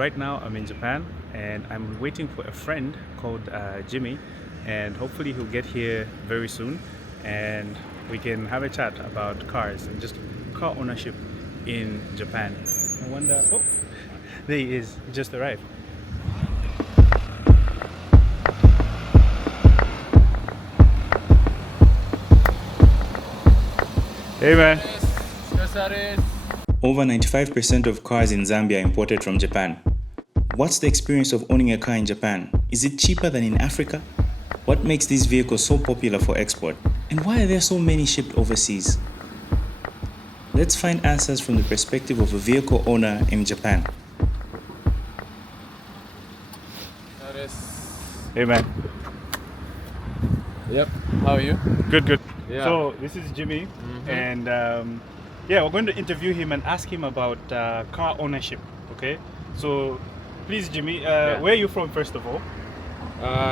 right now I'm in Japan and I'm waiting for a friend called Jimmy, and hopefully he'll get here very soon and we can have a chat about cars and just car ownership in Japan. I wonder, oh, there he is, he just arrived. Hey man. Over 95% of cars in Zambia are imported from Japan. What's the experience of owning a car in Japan? Is it cheaper than in Africa? What makes these vehicles so popular for export? And why are there so many shipped overseas? Let's find answers from the perspective of a vehicle owner in Japan. Hey man. Yep, how are you? Good. Yeah. So this is Jimmy, and yeah, we're going to interview him and ask him about car ownership. Okay, so please, Jimmy, where are you from first of all?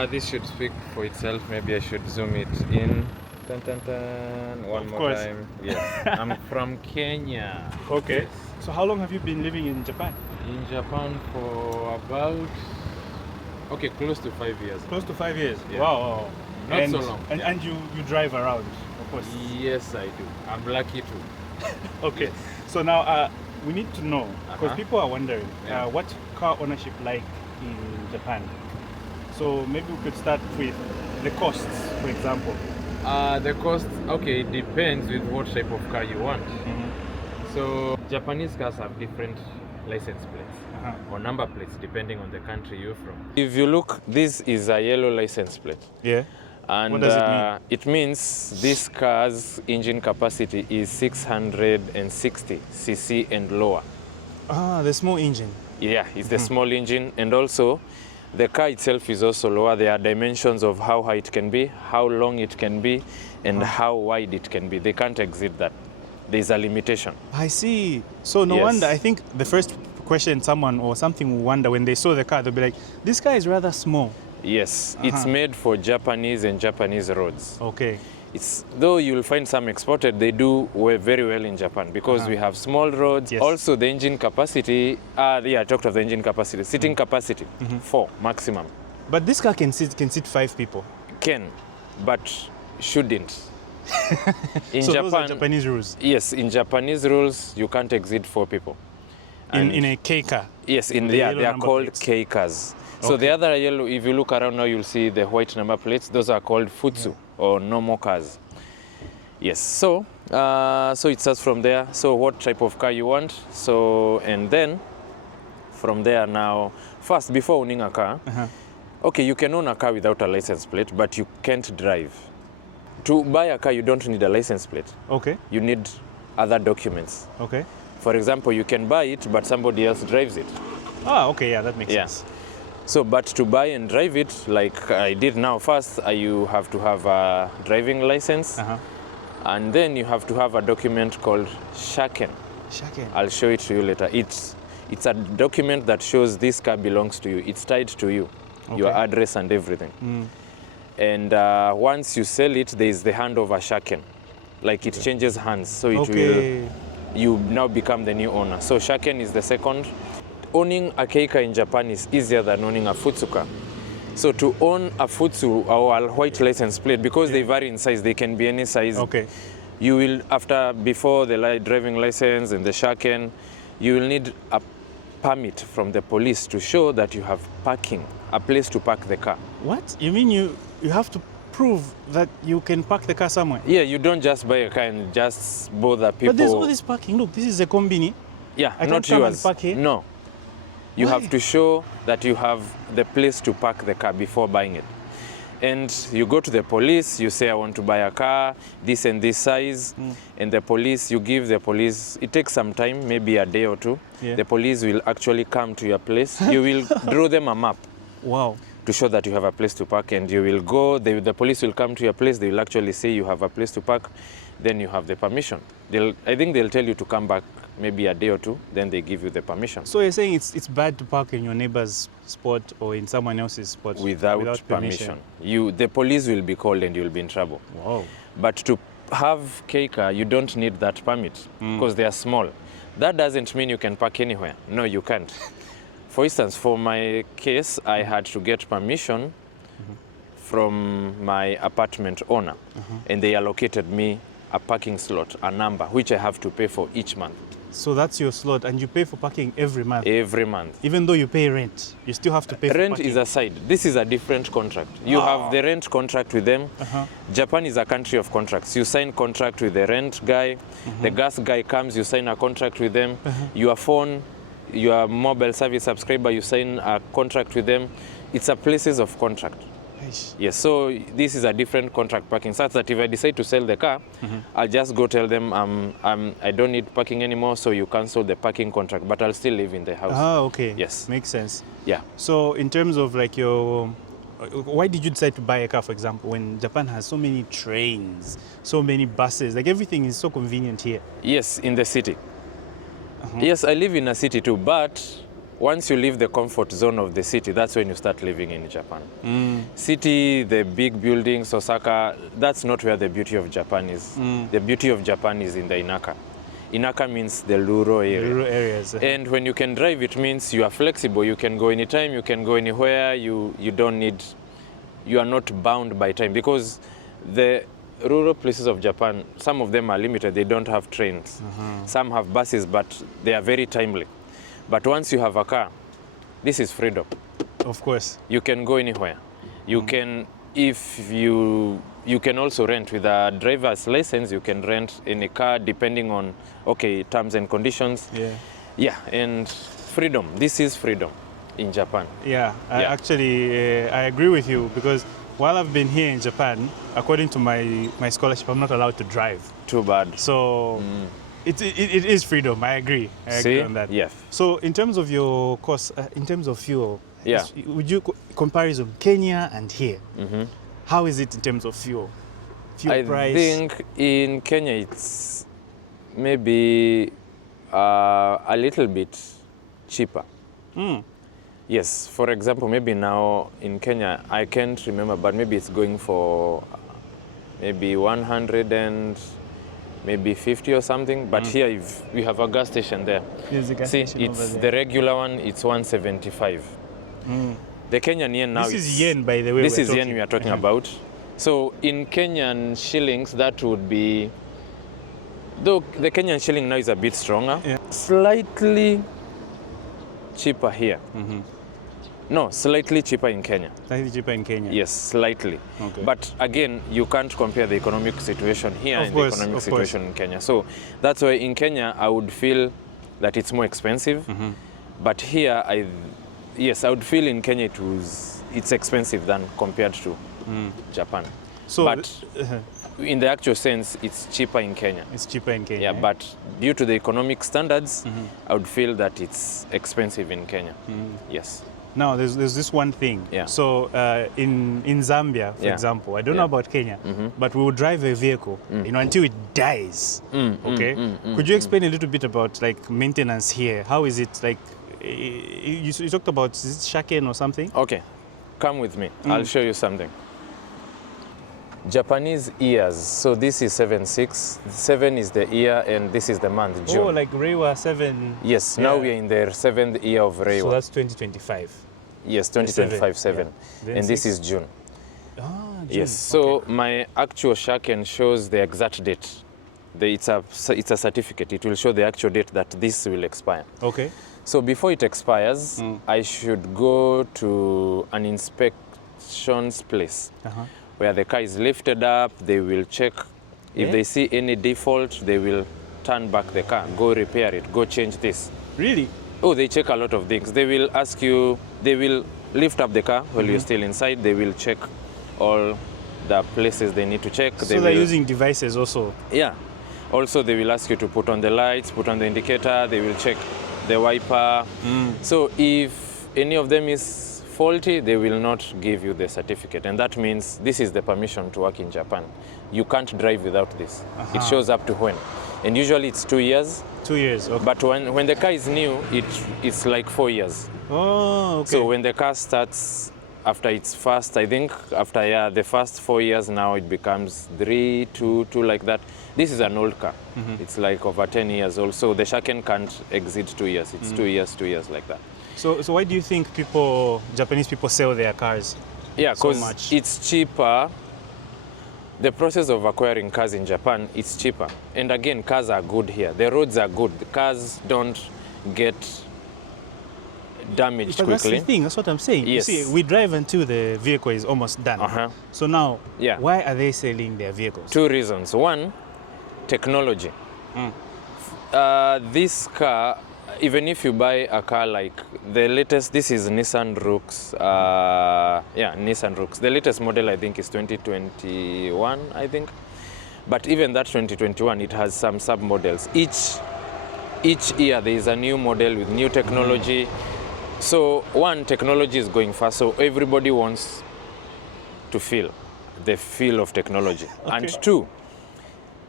This should speak for itself. Maybe I should zoom it in. Dun, dun, dun. One Of more course. time. Yes, I'm from Kenya. Okay. Yes. So how long have you been living in Japan? In Japan for about close to 5 years. Close to 5 years. Yeah. Wow. Not and, so long. And you drive around, of course. Yes, I do. I'm lucky too. Okay. Yes. So now we need to know, because people are wondering, Yeah. what car ownership like in Japan. So maybe we could start with the costs, for example. The cost, it depends with what type of car you want. So Japanese cars have different license plates or number plates depending on the country you're from. If you look, this is a yellow license plate. Yeah. And What does it mean? It means this car's engine capacity is 660 cc and lower. The small engine. Yeah, it's the small engine, and also the car itself is also lower. There are dimensions of how high it can be, how long it can be, and how wide it can be. They can't exceed that. There's a limitation. I see. So no Yes. wonder, I think the first question someone or something will wonder when they saw the car, they'll be like, this car is rather small. Yes, it's made for Japanese and Japanese roads. Okay. Though you'll find some exported, they do very well in Japan because we have small roads. Yes. Also, the engine capacity, I talked of the engine capacity. Sitting capacity, 4 maximum. But this car can sit 5 people. Can, but shouldn't. In So Japan, those are Japanese rules. yes, in Japanese rules, you can't exceed 4 people. In a K car. Yes, the they yellow are number called plates. K cars. So Okay. the other yellow, if you look around now, you'll see the white number plates. Those are called futsu or normal cars. Yes, so it starts from there. So what type of car you want. So, and then from there now, first, before owning a car, you can own a car without a license plate, but you can't drive. To buy a car, you don't need a license plate. Okay. You need other documents. Okay. For example, you can buy it, but somebody else drives it. Okay, yeah, that makes Yeah. sense. So, but to buy and drive it, like I did now, first you have to have a driving license, and then you have to have a document called shaken. Shaken. I'll show it to you later. It's a document that shows this car belongs to you. It's tied to you, your Okay. address and everything. And once you sell it, there is the handover shaken. Like it changes hands, so it will, you now become the new owner. So shaken is the second. Owning a keika in Japan is easier than owning a futsu car. So to own a futsu or a white license plate, because they vary in size, they can be any size. Okay. You will, before the driving license and the shaken, you will need a permit from the police to show that you have parking, a place to park the car. What? You mean you have to prove that you can park the car somewhere? Yeah, you don't just buy a car and just bother people. But there's all this parking. Look, this is a combini. Yeah, I not can't come and yours. park here? No. You Why? have to show that you have the place to park the car before buying it. And you go to the police, you say, I want to buy a car, this and this size. And you give the police, it takes some time, maybe a day or two. Yeah. The police will actually come to your place. You will draw them a map Wow. to show that you have a place to park, and you will go, the police will come to your place, they will actually say you have a place to park, then you have the permission. I think they'll tell you to come back maybe a day or two, then they give you the permission. So you're saying it's bad to park in your neighbor's spot or in someone else's spot Without permission. The police will be called and you'll be in trouble. Wow. But to have Keika, you don't need that permit because they are small. That doesn't mean you can park anywhere. No, you can't. For instance, for my case, I had to get permission from my apartment owner, and they allocated me a parking slot, a number, which I have to pay for each month. So that's your slot, and you pay for parking every month? Every month. Even though you pay rent, you still have to pay for Rent parking? is aside. This is a different contract. You have the rent contract with them. Japan is a country of contracts. You sign contract with the rent guy. The gas guy comes, you sign a contract with them. Your phone, your mobile service subscriber, you sign a contract with them. It's a places of contract. Yes, so this is a different contract parking, such that if I decide to sell the car, I'll just go tell them I don't need parking anymore, so you cancel the parking contract, but I'll still live in the house. Ah, okay. Yes. Makes sense. Yeah. So in terms of like why did you decide to buy a car, for example, when Japan has so many trains, so many buses, like everything is so convenient here? Yes, in the city. Yes, I live in a city too, but once you leave the comfort zone of the city, that's when you start living in Japan. City, the big buildings, Osaka, that's not where the beauty of Japan is. The beauty of Japan is in the Inaka. Inaka means the rural area. Rural areas. And when you can drive, it means you are flexible. You can go anytime, you can go anywhere. You are not bound by time, because the rural places of Japan, some of them are limited. They don't have trains. Some have buses, but they are very timely. But once you have a car, this is freedom. Of course. You can go anywhere. You can, if you can also rent with a driver's license. You can rent any car depending on, terms and conditions. Yeah, and freedom. This is freedom in Japan. Yeah, I agree with you, because while I've been here in Japan, according to my scholarship, I'm not allowed to drive. Too bad. So it is freedom. I agree. I agree on that. Yes. So in terms of your cost, in terms of fuel, Yeah. would you comparison Kenya and here? How is it in terms of fuel? Fuel price? I think in Kenya it's maybe a little bit cheaper. Yes, for example, maybe now in Kenya, I can't remember, but maybe it's going for maybe 100 and maybe 50 or something. But here, if we have a gas station there. There's a gas See, station it's over there. the regular one, it's 175. The Kenyan yen now This is yen, by the way. This is yen we are talking about. So in Kenyan shillings, that would be, though the Kenyan shilling now is a bit stronger, slightly cheaper here. No, slightly cheaper in Kenya. Slightly cheaper in Kenya. Yes, slightly. Okay. But again, you can't compare the economic situation here and the economic situation in Kenya. So that's why in Kenya, I would feel that it's more expensive. But here, I would feel in Kenya it's expensive than compared to Japan. So, but in the actual sense, it's cheaper in Kenya. It's cheaper in Kenya. Yeah, but due to the economic standards, I would feel that it's expensive in Kenya. Yes. Now, there's this one thing. Yeah. So in Zambia, for example, I don't know about Kenya, but we will drive a vehicle, until it dies. Okay. Could you explain a little bit about like maintenance here? How is it like? You talked about, is it shaken or something? Okay, come with me. I'll show you something. Japanese years. So this is 7/6. 7 is the year, and this is the month, June. Oh, like Reiwa 7. Yes. Now we are in the 7th year of Reiwa. So that's 2025. Yes, 2025 7. Yeah. And this is June. Ah, June. Yes. So my actual shaken shows the exact date. It's a certificate. It will show the actual date that this will expire. Okay. So before it expires, I should go to an inspections place where the car is lifted up. They will check. If they see any default, they will turn back the car, go repair it, go change this. Really? Oh, they check a lot of things. They will ask you, they will lift up the car while you're still inside. They will check all the places they need to check. So they're using devices also? Yeah. Also, they will ask you to put on the lights, put on the indicator. They will check the wiper. So if any of them is faulty, they will not give you the certificate. And that means this is the permission to work in Japan. You can't drive without this. It shows up to when. And usually it's 2 years. 2 years, okay. But when the car is new, it's like 4 years. Oh, okay. So when the car starts, after its first, I think, after the first 4 years, now it becomes 3, 2, like that. This is an old car. It's like over 10 years old. So the shaken can't exceed 2 years. It's 2 years, 2 years like that. So why do you think Japanese people sell their cars? Yeah, so because much? it's cheaper. The process of acquiring cars in Japan is cheaper. And again, cars are good here. The roads are good. The cars don't get damaged But quickly. that's the thing, that's what I'm saying. Yes. You see, we drive until the vehicle is almost done. Uh-huh. So now, Yeah. why are they selling their vehicles? Two reasons. One, technology. This car, even if you buy a car like the latest, this is Nissan Rooks. Nissan Rooks. The latest model I think is 2021, I think. But even that 2021, it has some sub-models. Each year there is a new model with new technology. So one, technology is going fast, so everybody wants to feel the feel of technology. Okay. And two,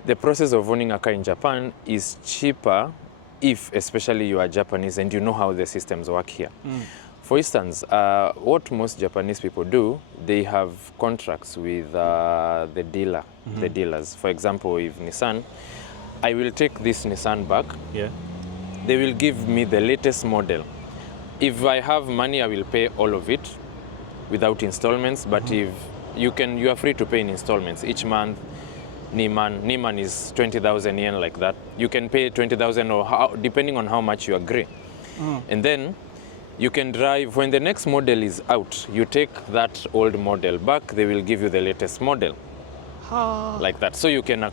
the process of owning a car in Japan is cheaper if especially you are Japanese and you know how the systems work here. For instance, what most Japanese people do, they have contracts with the dealers. For example, if Nissan, I will take this Nissan back. Yeah. They will give me the latest model. If I have money, I will pay all of it without installments. But if you are free to pay in installments each month. Niman is 20,000 yen, like that. You can pay 20,000 or depending on how much you agree. And then you can drive, when the next model is out, you take that old model back, they will give you the latest model. Like that. So you can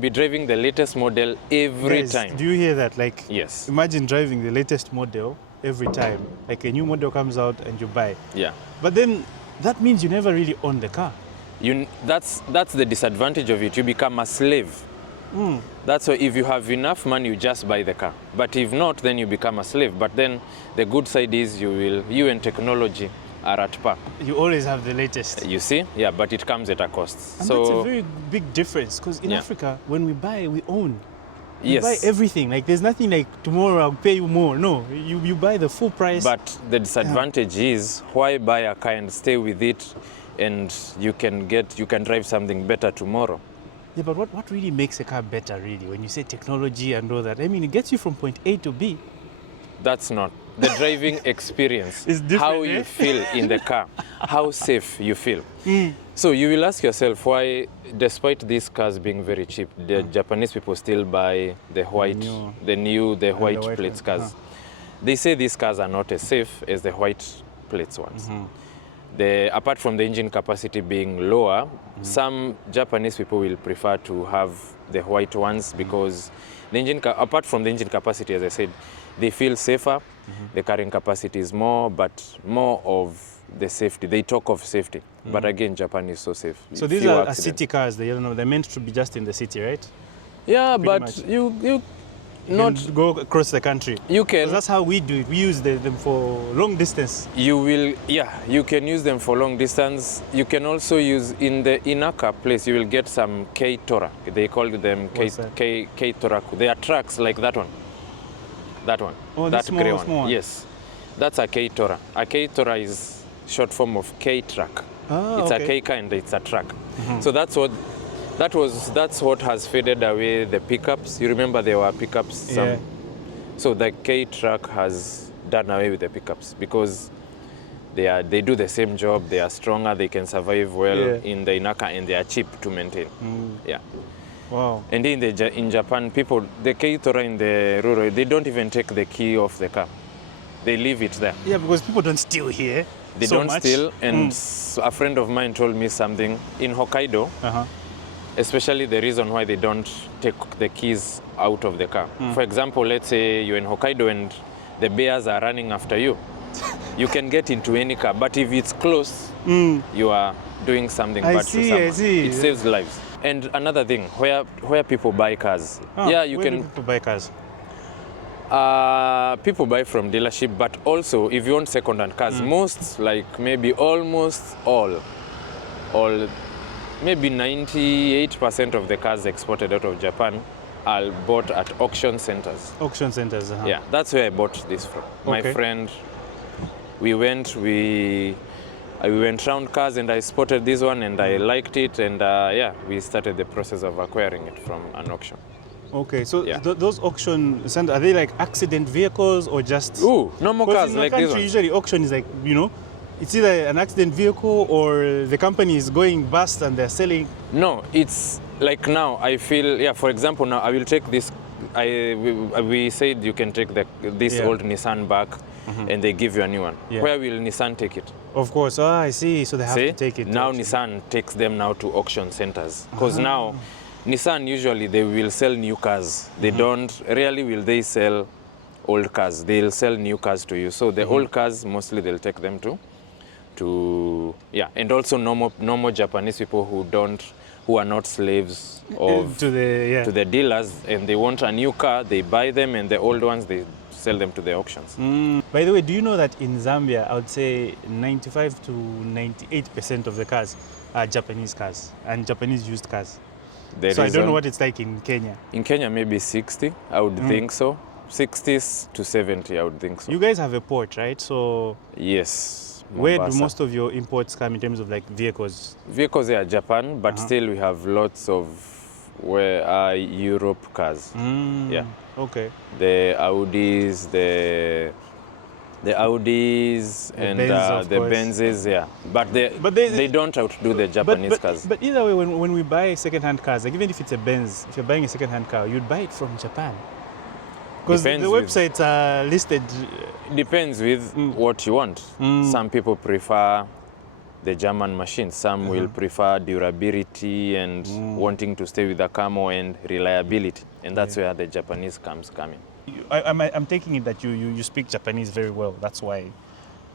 be driving the latest model every Guys, time. do you hear that? Like, Yes. imagine driving the latest model every time. Like a new model comes out and you buy. Yeah. But then that means you never really own the car. That's the disadvantage of it. You become a slave. That's why if you have enough money, you just buy the car. But if not, then you become a slave. But then the good side is you and technology are at par. You always have the latest. You see? Yeah, but it comes at a cost. And So that's a very big difference, because in Yeah. Africa, when we buy, we own. You yes. buy everything. Like, there's nothing like tomorrow I'll pay you more. No, you buy the full price. But the disadvantage is, why buy a car and stay with it, and you can drive something better tomorrow. Yeah, but what really makes a car better, really, when you say technology and all that? I mean, it gets you from point A to B. That's not the driving experience. It's different, How eh? you feel in the car, how safe you feel. So you will ask yourself why, despite these cars being very cheap, the Japanese people still buy the white white plates one. cars. They say these cars are not as safe as the white plates ones. Apart from the engine capacity being lower, some Japanese people will prefer to have the white ones because apart from the engine capacity, as I said, they feel safer. The carrying capacity is more, but more of the safety. They talk of safety, but again, Japan is so safe. So these Few are accidents. city cars. They're meant to be just in the city, right? Yeah, pretty but much. you You not can go across the country. you 'Cause can that's how we do it. We use them for long distance. you can use them for long distance. You can also use in the Inaka place. You will get some Tora. They call them What's that? Tora. They are trucks like that one. That one. Oh, that this small one? Yes, that's a Tora. A Tora is short form of K-truck. Ah, It's okay. a K-car and it's a truck. So that's what has faded away the pickups. You remember there were pickups. Yeah. So the K-truck has done away with the pickups because they do the same job. They are stronger. They can survive well in the Inaka, and they are cheap to maintain. Yeah. Wow. And in Japan, people, the K-Tora in the rural, they don't even take the key off the car. They leave it there. Yeah, because people don't steal here. They so don't much. steal. And a friend of mine told me something. In Hokkaido, especially the reason why they don't take the keys out of the car. For example, let's say you're in Hokkaido and the bears are running after you. You can get into any car, but if it's close, you are doing something bad to someone. I see. It saves lives. And another thing, where people buy cars, Where you do can. people buy cars? People buy from dealership, but also if you want second-hand cars, most, like maybe almost all, maybe 98% of the cars exported out of Japan are bought at auction centers. Auction centers. Yeah, that's where I bought this from. My Okay. friend, we went around cars and I spotted this one and I liked it, and we started the process of acquiring it from an auction. Okay, so Yeah. those auction centers, are they like accident vehicles or just... Ooh, normal 'Cause cars in our like this country, one. usually auction is like, it's either an accident vehicle or the company is going bust and they're selling. No, it's like now I feel, yeah, for example, now I will take this, we said you can take this Yeah. old Nissan back and they give you a new one. Yeah. Where will Nissan take it? Of course. I see. So they have See? to take it. Now actually. Nissan takes them now to auction centers. Because now, Nissan usually they will sell new cars. They don't, rarely will they sell old cars. They'll sell new cars to you. So the old cars, mostly they'll take them and also normal Japanese people who are not slaves to the dealers, and they want a new car, they buy them, and the old ones they sell them to the auctions. By the way, do you know that in Zambia, I would say 95 to 98% of the cars are Japanese cars and Japanese used cars. So I don't know what it's like in Kenya. In Kenya, maybe 60, I would think so. 60s to 70, I would think so. You guys have a port, right? So Yes. where do Mombasa. most of your imports come in terms of like vehicles? Vehicles are Japan, but still we have lots of Europe cars. Yeah. Okay. The Audis, the Audis, and Benz, of the course. Benzes, yeah. But But they don't outdo the Japanese cars. But either way, when we buy second-hand cars, like even if it's a Benz, if you're buying a second-hand car, you'd buy it from Japan. Because the Depends with- websites are listed. Depends with what you want. Some people prefer the German machines. Some will prefer durability and wanting to stay with the car more and reliability. And that's where the Japanese cars come in. I'm taking it that you speak Japanese very well. That's why.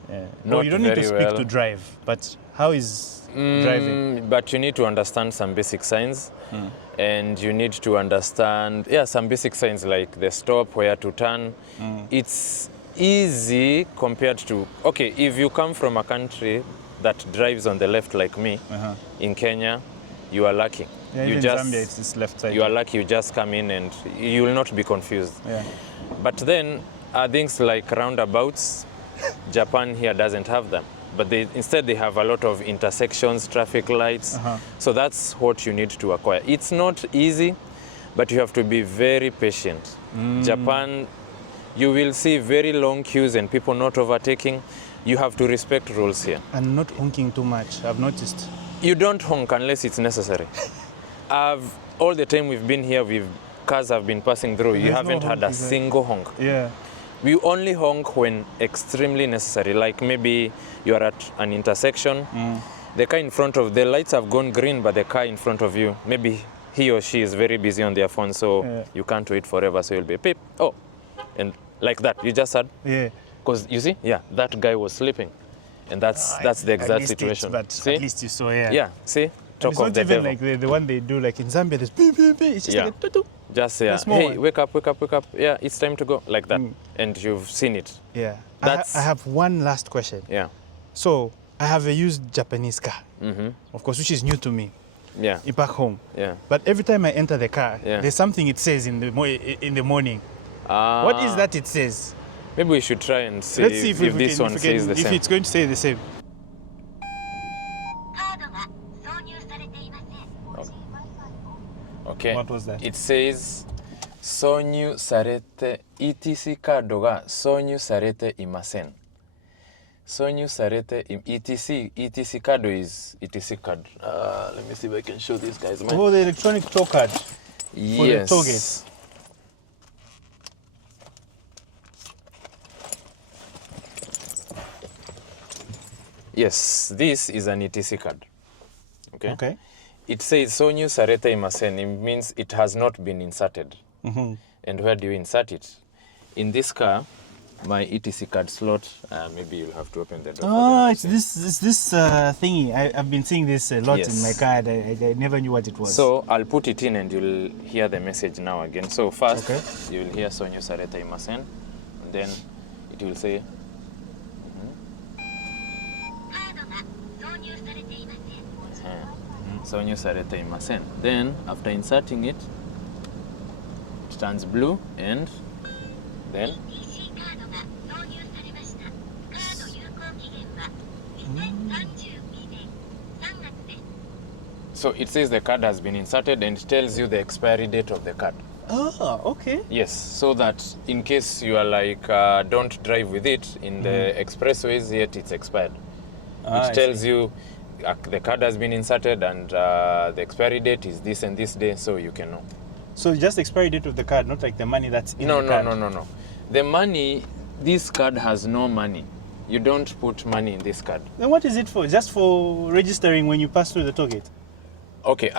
No, Not you don't need to very speak well. to drive. But how is driving? But you need to understand some basic signs. And you need to understand, some basic signs like the stop, where to turn. It's easy compared to, okay, if you come from a country that drives on the left like me, in Kenya, you are lucky. Yeah, you even just, Zambia, it's this left side. you are lucky, you just come in and you will not be confused. Yeah. But then things like roundabouts, Japan here doesn't have them. But instead they have a lot of intersections, traffic lights. So that's what you need to acquire. It's not easy, but you have to be very patient. Japan, you will see very long queues and people not overtaking. You have to respect rules here. And not honking too much, I've noticed. You don't honk unless it's necessary. All the time we've been here, cars have been passing through. You There's no haven't had a honk, is there? single honk. Yeah. We only honk when extremely necessary, like maybe you're at an intersection, the car in front of, the lights have gone green, but the car in front of you, maybe he or she is very busy on their phone, so you can't wait forever, so you'll be beep, and like that, you just had, Yeah. because you see, that guy was sleeping, and that's the I exact missed situation. It, but See? at least you saw, yeah. Yeah, see, talk It's of not the even devil. like the one they do like in Zambia, there's beep, beep, beep. It's just like a tutu. Just a small hey, one. wake up, wake up, wake up. Yeah, it's time to go, like that. And you've seen it. Yeah. That's- I have one last question. Yeah. So I have a used Japanese car, of course, which is new to me, Yeah. back home. Yeah. But every time I enter the car, Yeah. there's something it says in the morning. What is that it says? Maybe we should try and see, Let's see if we this can, one if we can- says the if same. it's going to say the same. カードが挿入されていません。 Okay. What was that? It says 挿入されて ETC カードが挿入されていません。挿入されて ETC カード is ETC card. Let me see if I can show these guys mine. Oh, the electronic toll card. the toll gate. Yes, this is an ETC card. Okay. Okay. It says 挿入されていません. It means it has not been inserted. And where do you insert it? In this car, my ETC card slot, maybe you'll have to open the door. Oh, it's this thingy. I've been seeing this a lot in my Yes. car. I never knew what it was. So I'll put it in and you'll hear the message now again. So first, Okay. you'll hear 挿入されていません. And then it will say, カードが挿入されていません。挿入されていません. Then after inserting it, it turns blue and then ETC カードが挿入されました。カード有効期限は2032年3月です。 so it says the card has been inserted and it tells you the expiry date of the card. Oh, okay. Yes, so that in case you are like, don't drive with it in the expressways, yet it's expired. I It tells see. you the card has been inserted and the expiry date is this and this day, so you can know. So just expiry date of the card, not like the money that's in No, the no, card. no. The money, this card has no money. You don't put money in this card. Then what is it for? Just for registering when you pass through the toll gate? Okay,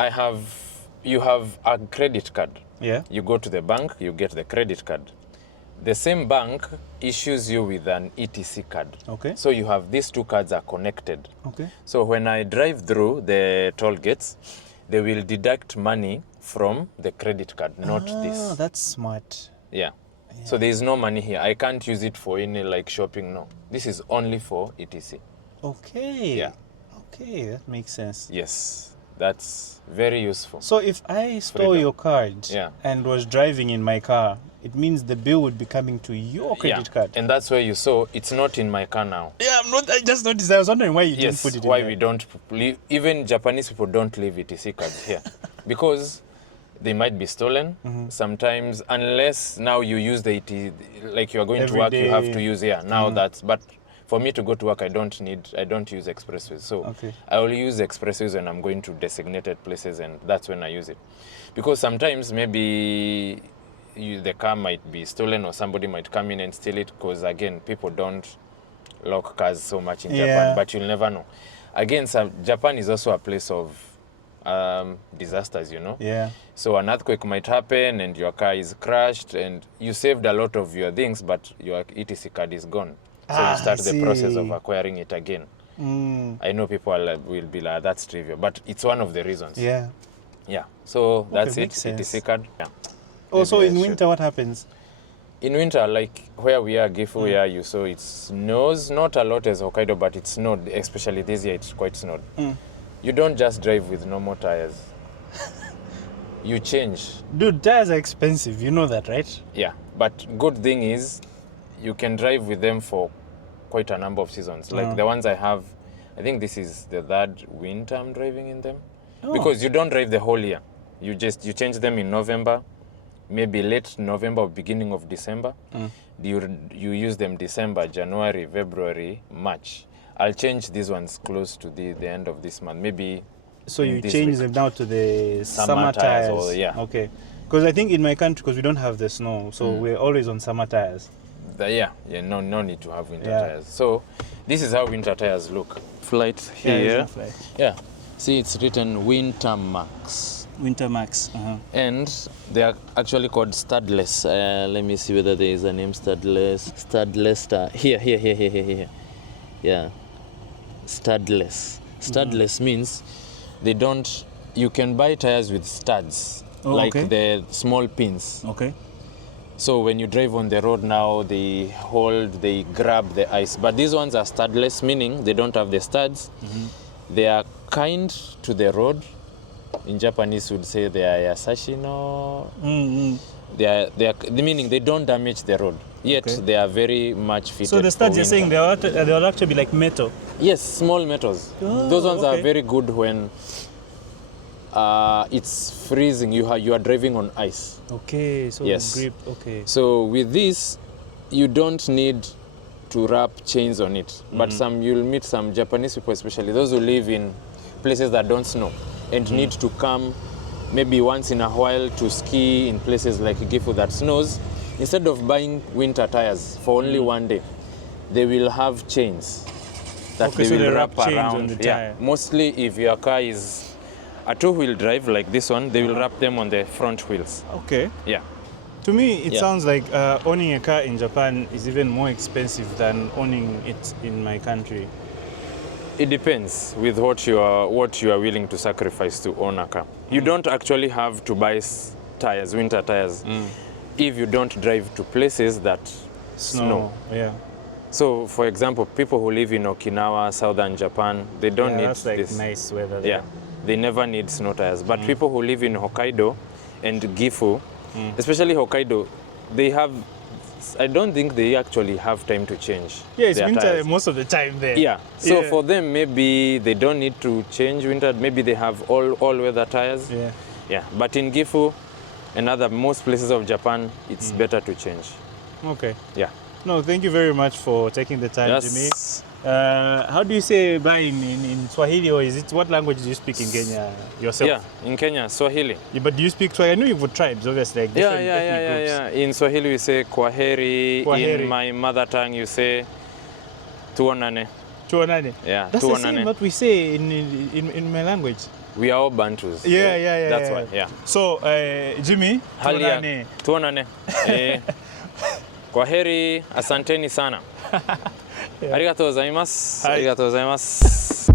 you have a credit card. Yeah. You go to the bank, you get the credit card. The same bank issues you with an ETC card. Okay. So you have these two cards are connected. Okay. So when I drive through the toll gates, they will deduct money from the credit card, not this. Oh, that's smart. Yeah. So there is no money here. I can't use it for any like shopping, no. This is only for ETC. Okay. Yeah. Okay, that makes sense. Yes. That's very useful. So if I stole Freedom. your card Yeah. and was driving in my car, it means the bill would be coming to your credit card. And that's where you saw it's not in my car now. Yeah, I just noticed. I was wondering why you Yes, didn't put it why in there. we don't leave, even Japanese people don't leave ETC cards here because they might be stolen sometimes, unless now you use the ETC, like you are going Every to work, you have day. to use now that's, but for me to go to work, I don't use expressways. So Okay. I only use expressways when I'm going to designated places, and that's when I use it. Because sometimes maybe the car might be stolen or somebody might come in and steal it, because again, people don't lock cars so much in Yeah. Japan, but you'll never know. Again, Japan is also a place of disasters, you know? Yeah. So an earthquake might happen and your car is crashed and you saved a lot of your things, but your ETC card is gone. So you start the process of acquiring it again. I know people will be like, that's trivial, but it's one of the reasons. Yeah. Yeah. So that's it, makes sense. ETC card. Yeah. Also, Maybe in I should- winter, what happens? In winter, like where we are, Gifu, where you saw it snows, not a lot as Hokkaido, but it snowed, especially this year, it's quite snowed. You don't just drive with normal tires. You change. Dude, tires are expensive. You know that, right? Yeah, but good thing is you can drive with them for quite a number of seasons. Like the ones I have, I think this is the third winter I'm driving in them. Because you don't drive the whole year. You change them in November, maybe late November or beginning of December. You use them December, January, February, March. I'll change these ones close to the end of this month. Maybe So in you this change week. them now to the Summer summer tires tires. or- yeah. Okay. Because I think in my country, because we don't have the snow, so we're always on summer tires. No need to have winter Yeah. tires. So this is how winter tires look. Flight Yeah, here. it's not like- Yeah. See, it's written Winter Max. Winter Max. And they are actually called studless. Let me see whether there is a name studless. Studless. Here. Yeah. Studless. Studless means they don't. You can buy tires with studs, Oh, like okay. the small pins. Okay. So when you drive on the road now, they grab the ice. But these ones are studless, meaning they don't have the studs. They are kind to the road. In Japanese, would say they are yasashino. They are meaning they don't damage the road. Yet Okay. they are very much fitted. So the studs for you're saying winter. they'll actually be like metal. Yes, small metals. Oh, Those ones are okay. very good when it's freezing. You are driving on ice. Okay. So Yes. grip. Okay. So with this, you don't need to wrap chains on it. But you'll meet some Japanese people, especially those who live in places that don't snow and need to come maybe once in a while to ski in places like Gifu that snows. Instead of buying winter tires for only one day, they will have chains that Okay, they so will they wrap wrap chains around. on the Yeah, tire. mostly if your car is a two-wheel drive like this one, they will wrap them on the front wheels. Okay. Yeah. To me, it Yeah. sounds like owning a car in Japan is even more expensive than owning it in my country. It depends with what you are willing to sacrifice to own a car. You don't actually have to buy tires, winter tires, if you don't drive to places that snow. Yeah. So, for example, people who live in Okinawa, southern Japan, they don't Yeah, need that's like this. nice weather there. Yeah, they never need snow tires. But people who live in Hokkaido and Gifu, especially Hokkaido, they have. I don't think they actually have time to change. Yeah, it's their winter tires. most of the time there. Yeah. So Yeah. for them, maybe they don't need to change winter. Maybe they have all weather tires. Yeah. Yeah. But in Gifu, and most places of Japan, it's better to change. Okay. Yeah. No, thank you very much for taking the time, Yes. Jimmy. How do you say bye in Swahili, or is it, what language do you speak in Kenya yourself? Yeah, in Kenya, Swahili. Yeah, but do you speak Swahili? I know you've got tribes, obviously, like different ethnic groups. Yeah. In Swahili we say kwaheri. Kwaheri. In my mother tongue you say tuonane. Tuonane. Yeah, That's the tuonane. same what we say in my language. We are all Bantus. Yeah. That's why, yeah. So, Jimmy, Halia, tuonane. tuonane. Kwaheri, asanteni sana. Arigatou gozaimasu. Arigatou gozaimasu.